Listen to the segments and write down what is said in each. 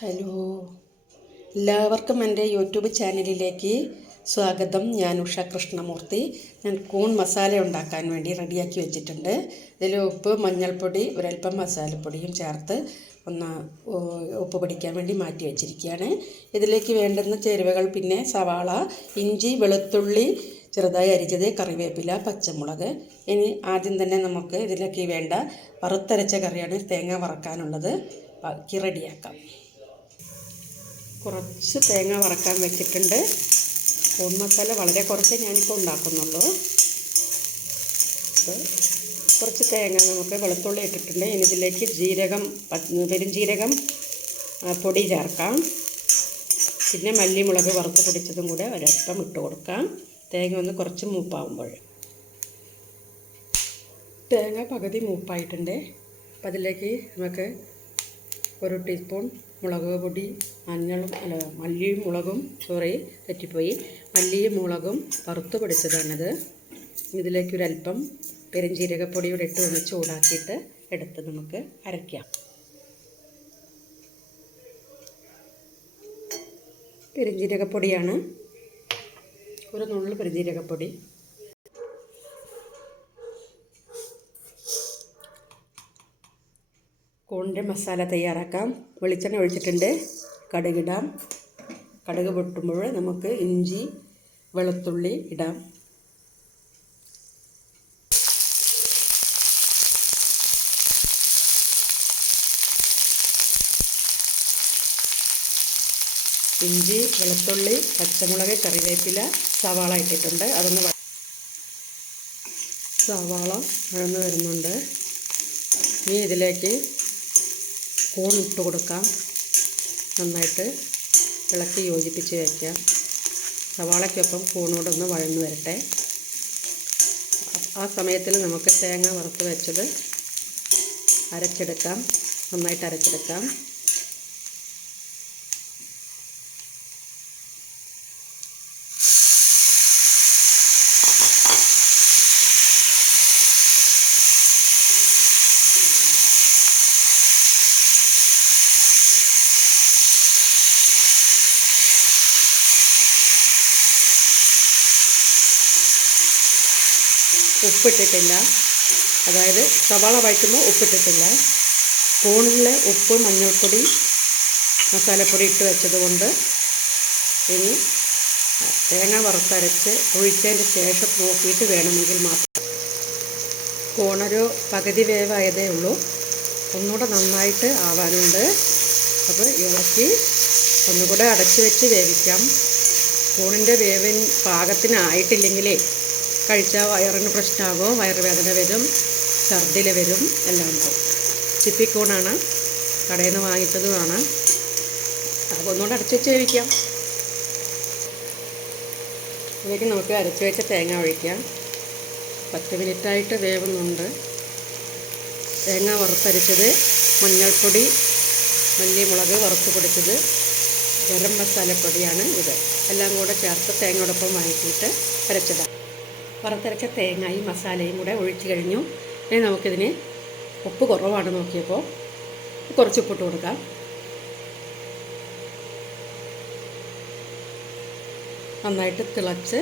Hello, എല്ലാവർക്കും എൻ്റെ YouTube ചാനലിലേക്ക് സ്വാഗതം. ഞാൻ ഉഷ കൃഷ്ണമൂർത്തി. ഞാൻ കൂൺ മസാല ഉണ്ടാക്കാൻ വേണ്ടി റെഡിയാക്കി വെച്ചിട്ടുണ്ട്. ഇതിൽ ഉപ്പ്, മഞ്ഞൾപ്പൊടി, ഒരൽപ്പം മസാലപ്പൊടിയും ചേർത്ത് ഒന്ന് ഉപ്പ് പിടിക്കാൻ വേണ്ടി മാറ്റി വെച്ചിരിക്കുകയാണ്. ഇതിലേക്ക് വേണ്ടുന്ന ചേരുവകൾ പിന്നെ സവാള, ഇഞ്ചി, വെളുത്തുള്ളി ചെറുതായി അരിച്ചത്, കറിവേപ്പില, പച്ചമുളക്. ഇനി ആദ്യം തന്നെ നമുക്ക് ഇതിലേക്ക് വേണ്ട വറുത്തരച്ച കറിയാണ് തേങ്ങ വറക്കാനുള്ളത്. ബാക്കി റെഡിയാക്കാം. കുറച്ച് തേങ്ങ വറക്കാൻ വെച്ചിട്ടുണ്ട്. കൂൺ മസാല വളരെ കുറച്ച് ഞാനിപ്പോൾ ഉണ്ടാക്കുന്നുള്ളൂ. കുറച്ച് തേങ്ങ നമുക്ക് വെളുത്തുള്ളി ഇട്ടിട്ടുണ്ട്. ഇനി ഇതിലേക്ക് പെരുംജീരകം പൊടി ചേർക്കാം. പിന്നെ മല്ലിമുളക് വറുത്ത് പൊടിച്ചതും കൂടെ ഒരൽപ്പം ഇട്ട് കൊടുക്കാം. തേങ്ങ ഒന്ന് കുറച്ച് മൂപ്പാവുമ്പോൾ തേങ്ങ പകുതി മൂപ്പായിട്ടുണ്ട്. അപ്പം അതിലേക്ക് നമുക്ക് 1 ടീസ്പൂൺ മുളക് പൊടി, മല്ലിയും മുളകും തെറ്റിപ്പോയി, മല്ലിയും മുളകും വറുത്ത് പൊടിച്ചതാണിത്. ഇതിലേക്കൊരൽപ്പം പെരുംജീരകപ്പൊടിയുടെ ഇട്ട് ഒന്ന് ചൂടാക്കിയിട്ട് എടുത്ത് നമുക്ക് അരയ്ക്കാം. പെരുംജീരകപ്പൊടിയാണ്, ഒരു നുള്ളു പെരുംജീരകപ്പൊടി. കൂണിൻ്റെ മസാല തയ്യാറാക്കാം. വെളിച്ചെണ്ണ ഒഴിച്ചിട്ടുണ്ട്. കടുകിടാം. കടുക് പൊട്ടുമ്പോൾ നമുക്ക് ഇഞ്ചി, വെളുത്തുള്ളി ഇടാം. ഇഞ്ചി, വെളുത്തുള്ളി, പച്ചമുളക്, കറിവേപ്പില, സവാള ഇട്ടിട്ടുണ്ട്. സവാള വഴന്ന് വരുന്നുണ്ട്. ഇനി ഇതിലേക്ക് കൂൺ ഇട്ട് കൊടുക്കാം. നന്നായിട്ട് ഇളക്കി യോജിപ്പിച്ച് വയ്ക്കാം. സവാളയ്ക്കൊപ്പം കൂണോടൊന്ന് വഴന്ന് വരട്ടെ. ആ സമയത്തിൽ നമുക്ക് തേങ്ങ വറുത്ത് വെച്ചത് അരച്ചെടുക്കാം. നന്നായിട്ട് അരച്ചെടുക്കാം. ഉപ്പിട്ടിട്ടില്ല, അതായത് സവാള വഴറ്റുമ്പോൾ ഉപ്പിട്ടിട്ടില്ല. കൂണിൽ ഉപ്പ്, മഞ്ഞൾപ്പൊടി, മസാലപ്പൊടി ഇട്ട് വെച്ചതുകൊണ്ട് ഇനി തേങ്ങ വറുത്തരച്ച് ഒഴിച്ചതിന് ശേഷം നോക്കിയിട്ട് വേണമെങ്കിൽ മാത്രം. കൂണൊരു പകുതി വേവായതേ ഉള്ളൂ, ഒന്നുകൂടെ നന്നായിട്ട് ആവാനുണ്ട്. അപ്പോൾ ഇളക്കി ഒന്നുകൂടെ അടച്ചു വെച്ച് വേവിക്കാം. കൂണിൻ്റെ വേവിൻ പാകത്തിനായിട്ടില്ലെങ്കിലേ കഴിച്ചാൽ വയറിന് പ്രശ്നമാകും, വയറുവേദന വരും, ഛർദിൽ വരും, എല്ലാം ഉണ്ടാവും. ചിപ്പിക്കൂണാണ്, കടയിൽ നിന്ന് വാങ്ങിച്ചതുമാണ്. അപ്പോൾ ഒന്നുകൂടെ അടച്ചു വെച്ച് വേവിക്കാം. ഇതിലേക്ക് നമുക്ക് അരച്ച് വെച്ച തേങ്ങ ഒഴിക്കാം. 10 മിനിറ്റായിട്ട് വേവുന്നുണ്ട്. തേങ്ങ വറുത്തരച്ചത്, മഞ്ഞൾപ്പൊടി, മല്ലിമുളക് വറുത്ത് പൊടിച്ചത്, ഗരം മസാലപ്പൊടിയാണ് ഇത്. എല്ലാം കൂടെ ചേർത്ത് തേങ്ങയോടൊപ്പം വഴറ്റിയിട്ട് അരച്ചതാണ്. വറുത്തരച്ച തേങ്ങയും മസാലയും കൂടെ ഒഴിച്ച് കഴിഞ്ഞു. ഇനി നമുക്കിതിന് ഉപ്പ് കുറവാണ് നോക്കിയപ്പോൾ കുറച്ച് ഉപ്പിട്ട് കൊടുക്കാം. നന്നായിട്ട് തിളച്ച്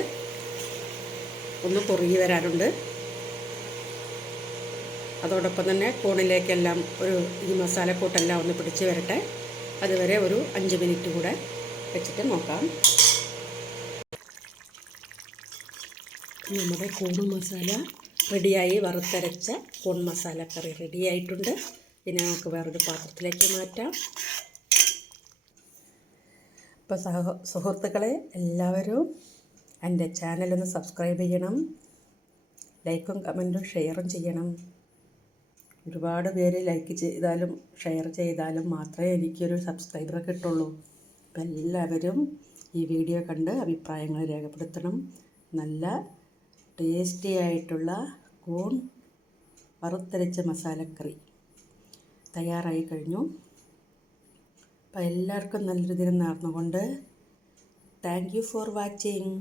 ഒന്ന് കുറുകി വരാനുണ്ട്. അതോടൊപ്പം തന്നെ കൂണിലേക്കെല്ലാം ഈ മസാലക്കൂട്ടെല്ലാം ഒന്ന് പിടിച്ച് വരട്ടെ. അതുവരെ ഒരു 5 മിനിറ്റ് കൂടെ വെച്ചിട്ട് നോക്കാം. നമ്മുടെ കൂൺ മസാല റെഡിയായി. വറുത്തരച്ച കൂൺ മസാല കറി റെഡിയായിട്ടുണ്ട്. പിന്നെ നമുക്ക് വേറൊരു പാത്രത്തിലേക്ക് മാറ്റാം. ഇപ്പോൾ സുഹൃത്തുക്കളെ, എല്ലാവരും എൻ്റെ ചാനലൊന്ന് സബ്സ്ക്രൈബ് ചെയ്യണം. ലൈക്കും കമൻറ്റും ഷെയറും ചെയ്യണം. ഒരുപാട് പേര് ലൈക്ക് ചെയ്താലും ഷെയർ ചെയ്താലും മാത്രമേ എനിക്കൊരു സബ്സ്ക്രൈബറെ കിട്ടുള്ളൂ. അപ്പോൾ എല്ലാവരും ഈ വീഡിയോ കണ്ട് അഭിപ്രായങ്ങൾ രേഖപ്പെടുത്തണം. നല്ല ടേസ്റ്റി ആയിട്ടുള്ള കൂൺ വറുത്തരച്ച മസാലക്കറി തയ്യാറായി കഴിഞ്ഞു. അപ്പോൾ എല്ലാവർക്കും നല്ലൊരു ദിനം നേർന്നുകൊണ്ട് താങ്ക് യു ഫോർ വാച്ചിങ്.